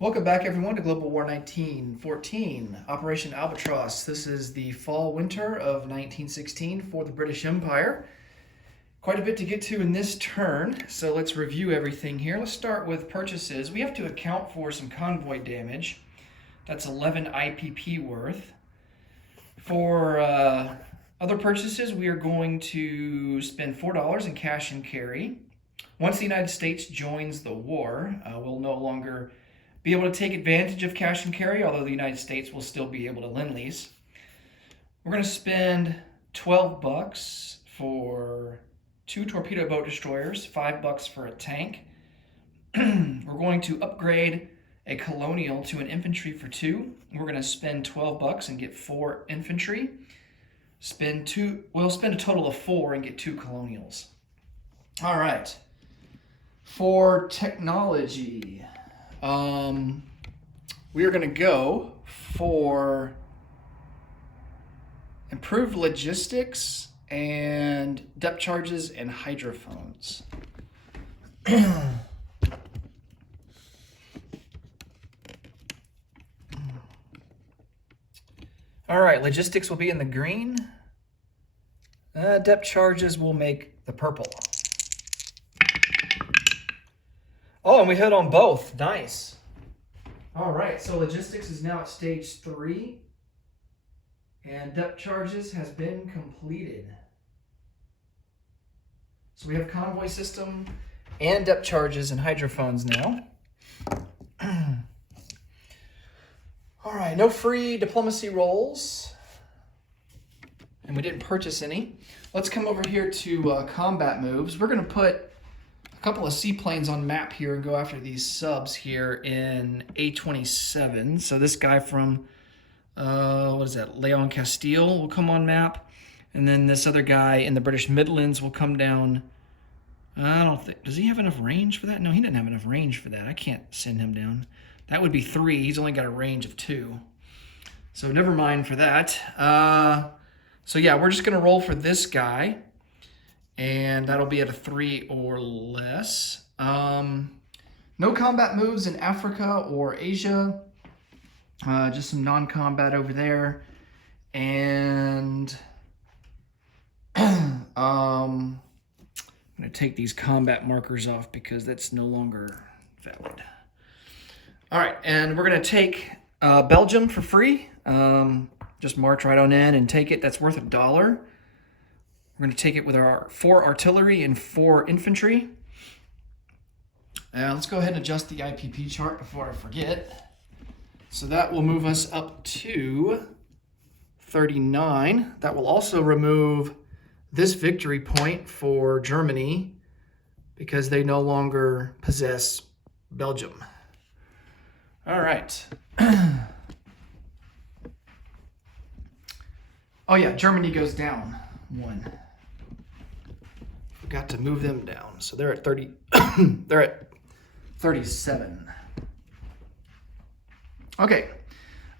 Welcome back, everyone, to Global War 1914, Operation Albatross. This is the fall-winter of 1916 for the British Empire. Quite a bit to get to in this turn, so let's review everything here. Let's start with purchases. We have to account for some convoy damage. That's 11 IPP worth. For other purchases, we are going to spend $4 in cash and carry. Once the United States joins the war, we'll no longer be able to take advantage of cash and carry, although the United States will still be able to lend-lease. We're going to spend $12 for 2 torpedo boat destroyers, $5 for a tank. We're going to upgrade a colonial to an infantry for 2. We're going to spend $12 and get 4 infantry. We'll spend a total of 4 and get 2 colonials. All right. For technology, we are going to go for improved logistics and depth charges and hydrophones. All right, logistics will be in the green. Depth charges will make the purple. Oh, and we hit on both. Nice. All right, so logistics is now at stage 3. And depth charges has been completed. So we have convoy system and depth charges and hydrophones now. All right, no free diplomacy rolls. And we didn't purchase any. Let's come over here to combat moves. We're going to put a couple of seaplanes on map here and go after these subs here in A27. So this guy from, what is that, Leon Castile will come on map. And then this other guy in the British Midlands will come down. I don't think, does he have enough range for that? No, he didn't have enough range for that. I can't send him down. That would be 3. He's only got a range of 2. So never mind for that. So yeah, we're just going to roll for this guy. And that'll be at a 3 or less. No combat moves in Africa or Asia. Just some non-combat over there. And I'm going to take these combat markers off because that's no longer valid. All right, and we're going to take Belgium for free. Just march right on in and take it. That's worth $1. We're going to take it with our 4 artillery and 4 infantry. Let's go ahead and adjust the IPP chart before I forget. So that will move us up to 39. That will also remove this victory point for Germany because they no longer possess Belgium. All right. Oh yeah, Germany goes down 1. Forgot to move them down. So they're at 30. They're at 37. Okay.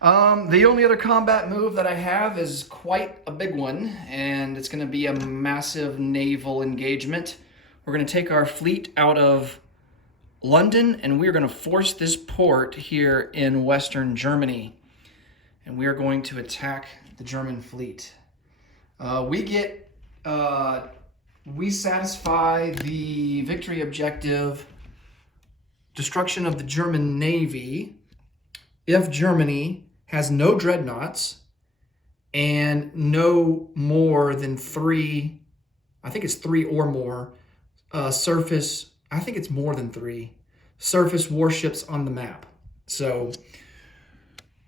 The only other combat move that I have is quite a big one, and it's going to be a massive naval engagement. We're going to take our fleet out of London, and we're going to force this port here in Western Germany, and we are going to attack the German fleet. We satisfy the victory objective, destruction of the German Navy, if Germany has no dreadnoughts and no more than 3, I think it's 3 or more, surface, I think it's more than 3, surface warships on the map. So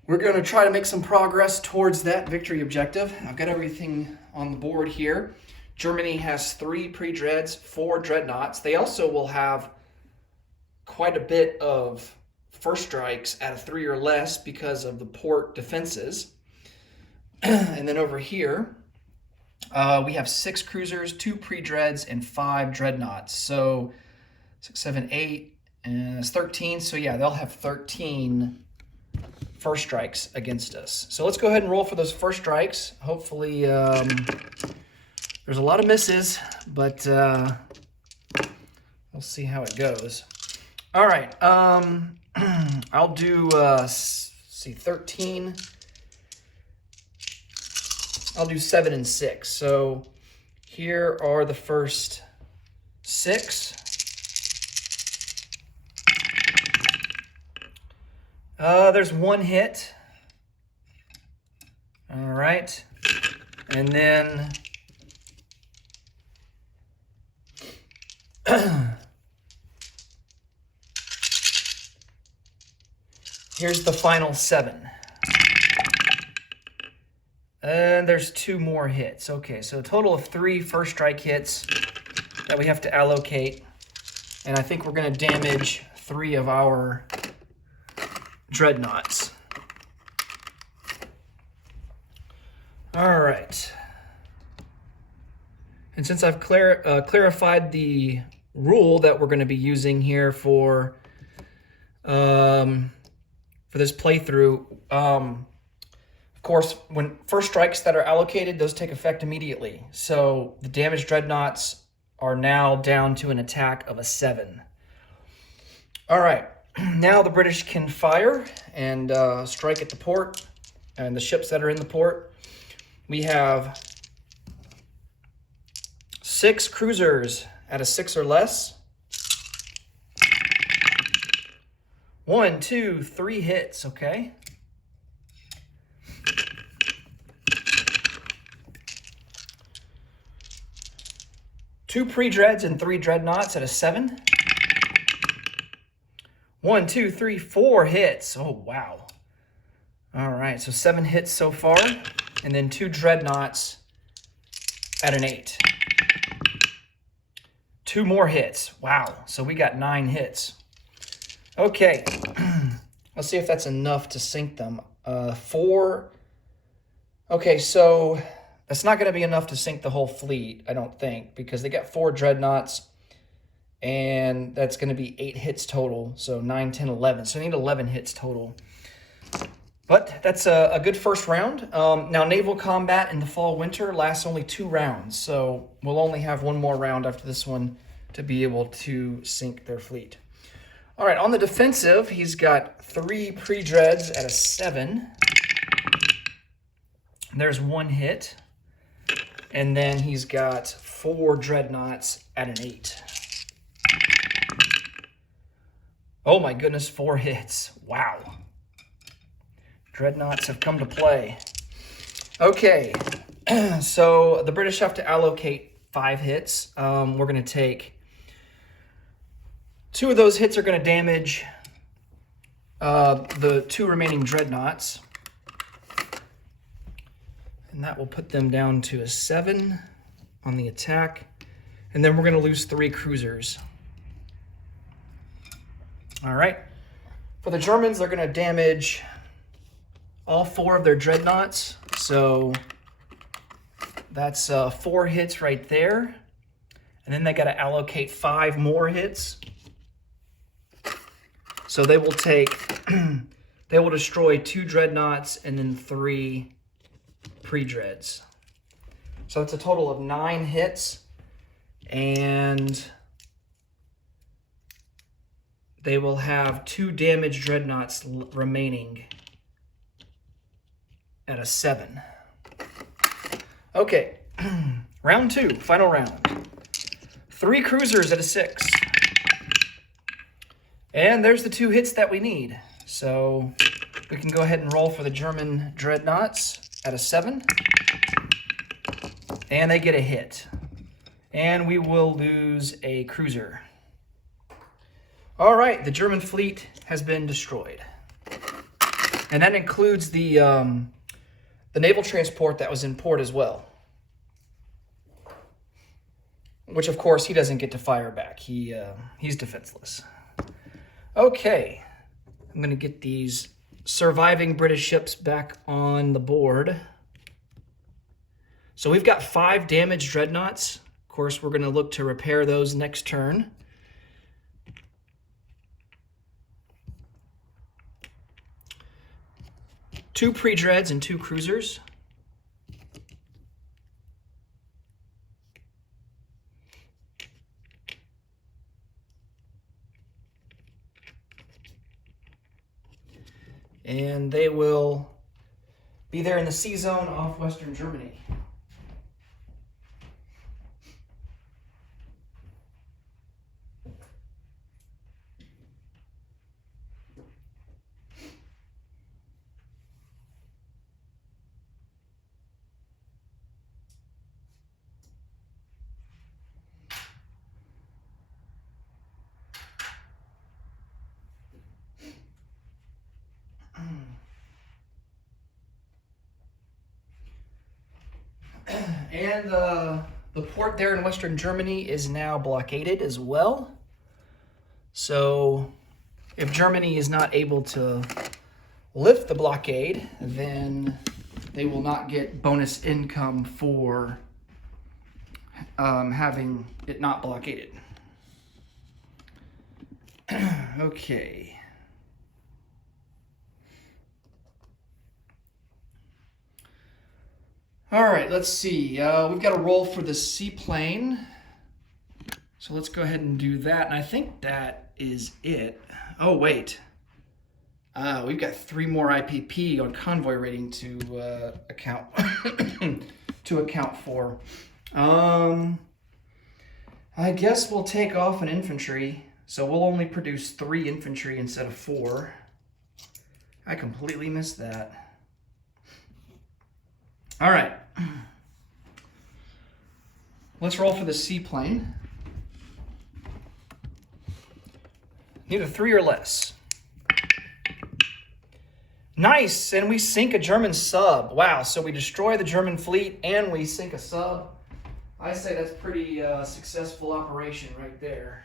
we're going to try to make some progress towards that victory objective. I've got everything on the board here. Germany has 3 pre-dreads, 4 dreadnoughts. They also will have quite a bit of first strikes at a 3 or less because of the port defenses. And then over here, we have 6 cruisers, 2 pre-dreads, and 5 dreadnoughts. So 6, 7, 8, and it's 13. So yeah, they'll have 13 first strikes against us. So let's go ahead and roll for those first strikes. Hopefully, there's a lot of misses, but we'll see how it goes. All right. I'll do, see, 13. I'll do 7 and 6. So here are the first 6. There's 1 hit. All right. And then here's the final 7. And there's 2 more hits. Okay, so a total of 3 first strike hits that we have to allocate. And I think we're going to damage 3 of our dreadnoughts. All right. And since I've clarified the rule that we're going to be using here for this playthrough, of course, when first strikes that are allocated, those take effect immediately. So the damaged dreadnoughts are now down to an attack of a 7. All right, now the British can fire and strike at the port and the ships that are in the port. We have 6 cruisers at a 6 or less. 1, 2, 3 hits, okay. Two pre-dreads and 3 dreadnoughts at a 7. 1, 2, 3, 4 hits. Oh, wow. All right, so 7 hits so far. And then 2 dreadnoughts at an 8. 2 more hits. Wow, so we got 9 hits. Okay, let's see if that's enough to sink them. 4. Okay, so that's not going to be enough to sink the whole fleet, I don't think, because they got 4 dreadnoughts, and that's going to be 8 hits total, so 9, 10, 11. So I need 11 hits total. But that's a good first round. Now, naval combat in the fall-winter lasts only 2 rounds, so we'll only have 1 more round after this one to be able to sink their fleet. All right, on the defensive, he's got 3 pre-dreads at a 7. There's 1 hit. And then he's got 4 dreadnoughts at an 8. Oh my goodness, 4 hits. Wow. Dreadnoughts have come to play. Okay, so the British have to allocate 5 hits. We're going to take 2 of those hits are going to damage the 2 remaining dreadnoughts. And that will put them down to a 7 on the attack. And then we're going to lose 3 cruisers. All right. For the Germans, they're going to damage all 4 of their dreadnoughts. So that's 4 hits right there. And then they got to allocate 5 more hits. So they will take, they will destroy 2 dreadnoughts and then 3 pre-dreads. So it's a total of 9 hits, and they will have 2 damaged dreadnoughts remaining at a 7. Okay, round 2, final round. 3 cruisers at a 6. And there's the 2 hits that we need. So we can go ahead and roll for the German dreadnoughts at a 7. And they get a hit. And we will lose a cruiser. All right, the German fleet has been destroyed. And that includes the naval transport that was in port as well. Which, of course, he doesn't get to fire back. He's defenseless. Okay, I'm going to get these surviving British ships back on the board. So we've got 5 damaged dreadnoughts. Of course, we're going to look to repair those next turn. Two pre-dreads and 2 cruisers. and they will be there in the sea zone off Western Germany. And the port there in Western Germany is now blockaded as well. So if Germany is not able to lift the blockade, then they will not get bonus income for having it not blockaded. Okay. All right, let's see. We've got a roll for the seaplane. So let's go ahead and do that. And I think that is it. Oh, wait. We've got 3 more IPP on convoy rating to account for. I guess we'll take off an infantry. So we'll only produce 3 infantry instead of 4. I completely missed that. All right. Let's roll for the seaplane. Need a 3 or less. Nice, and we sink a German sub. Wow, so we destroy the German fleet and we sink a sub. I say that's pretty successful operation right there.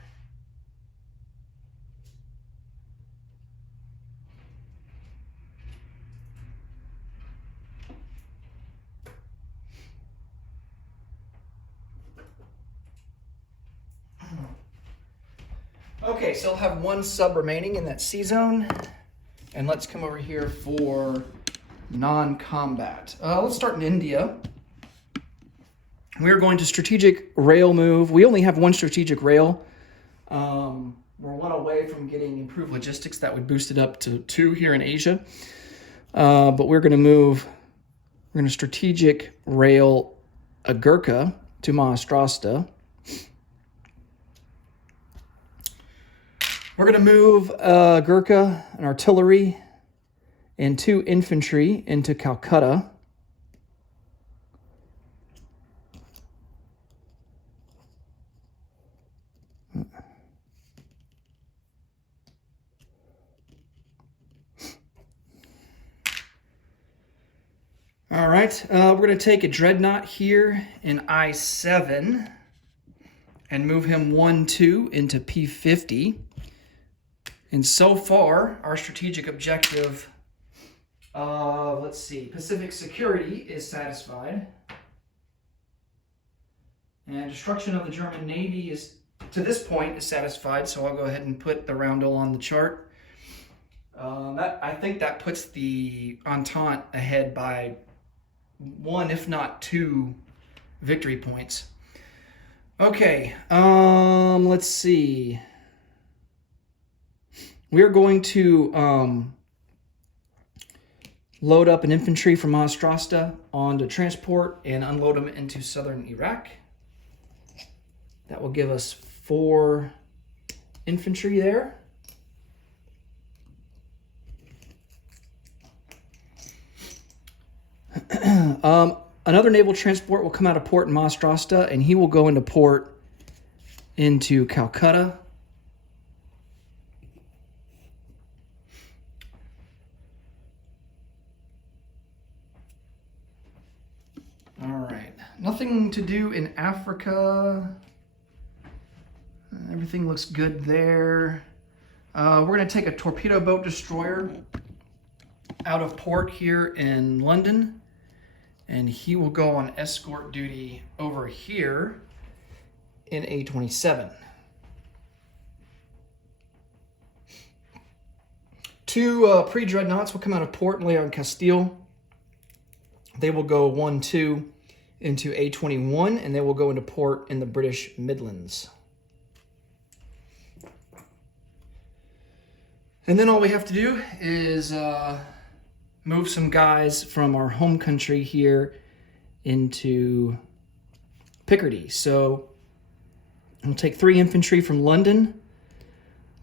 Okay, so I'll have 1 sub remaining in that sea zone. And let's come over here for non-combat. Let's start in India. We're going to strategic rail move. We only have 1 strategic rail. We're 1 away from getting improved logistics. That would boost it up to 2 here in Asia. But we're going to strategic rail a Gurkha to Maharashtra. We're going to move Gurkha, an artillery, and 2 infantry into Calcutta. All right, we're going to take a dreadnought here in I-7 and move him 1-2 into P-50. And so far, our strategic objective, let's see, Pacific security is satisfied. And destruction of the German Navy is, to this point, is satisfied. So I'll go ahead and put the roundel on the chart. I think that puts the Entente ahead by 1, if not 2, victory points. Okay, let's see. We're going to load up an infantry from Maharashtra onto transport and unload them into southern Iraq. That will give us 4 infantry there. Another naval transport will come out of port in Maharashtra, and he will go into port into Calcutta. All right, nothing to do in Africa. Everything looks good there. We're going to take a torpedo boat destroyer out of port here in London, and he will go on escort duty over here in A27. 2 pre-dreadnoughts will come out of port and lay on Castile. They will go 1-2 into A21, and they will go into port in the British Midlands. And then all we have to do is move some guys from our home country here into Picardy. So we'll take 3 infantry from London.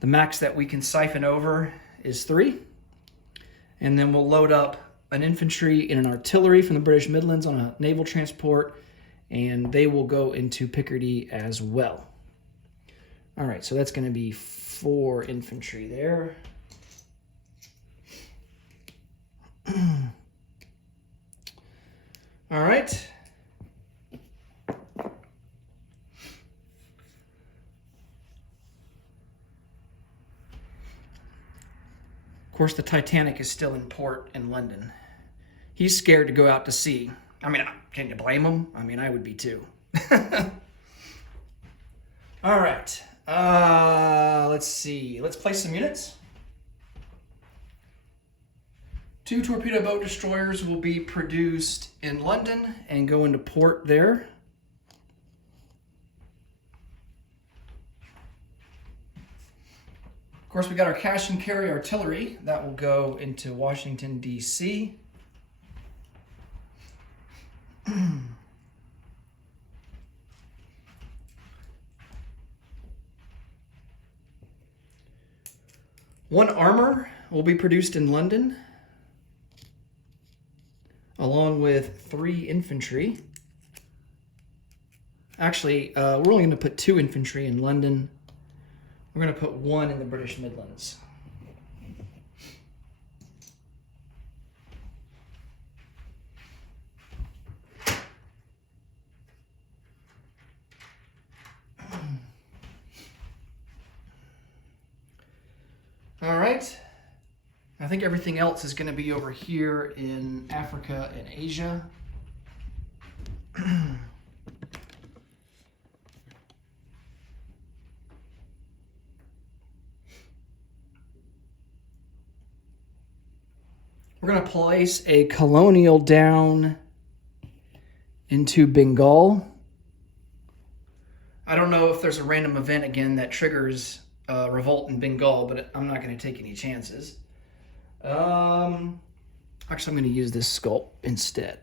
The max that we can siphon over is 3. And then we'll load up an infantry and an artillery from the British Midlands on a naval transport, and they will go into Picardy as well. All right, so that's going to be 4 infantry there. All right. Of course, the Titanic is still in port in London. He's scared to go out to sea. I mean, can you blame him? I mean, I would be too. All right. Let's see. Let's place some units. 2 torpedo boat destroyers will be produced in London and go into port there. Of course, we got our cash and carry artillery that will go into Washington, D.C. One armor will be produced in London, along with 3 infantry. Actually, we're only going to put 2 infantry in London. We're going to put 1 in the British Midlands. All right. I think everything else is going to be over here in Africa and Asia. We're going to place a colonial down into Bengal. I don't know if there's a random event again that triggers revolt in Bengal, but I'm not going to take any chances. Actually, I'm going to use this sculpt instead.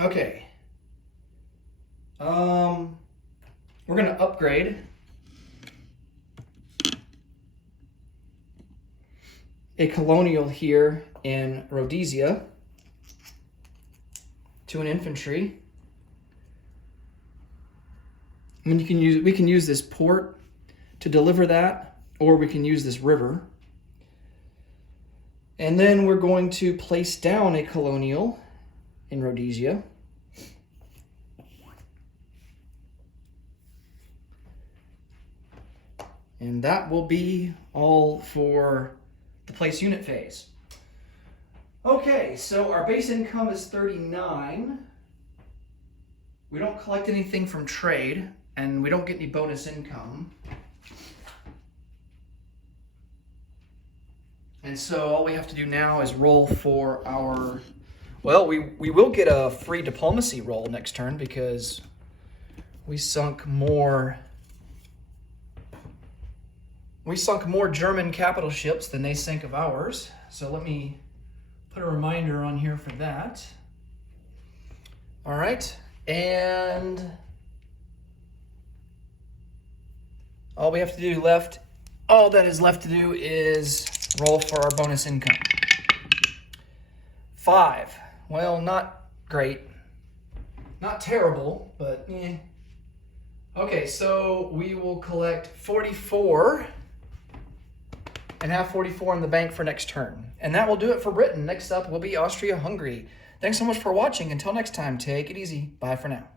Okay. We're going to upgrade a colonial here in Rhodesia to an infantry. I mean, we can use this port to deliver that, or we can use this river. And then we're going to place down a colonial in Rhodesia. And that will be all for the place unit phase. Okay, so our base income is 39. We don't collect anything from trade, and we don't get any bonus income. And so all we have to do now is roll for our, well, we will get a free diplomacy roll next turn because we sunk more German capital ships than they sank of ours. So let me put a reminder on here for that. All right, and all that is left to do is roll for our bonus income. 5. Well, not great. Not terrible, but eh. Okay, so we will collect 44 and have 44 in the bank for next turn. And that will do it for Britain. Next up will be Austria-Hungary. Thanks so much for watching. Until next time, take it easy. Bye for now.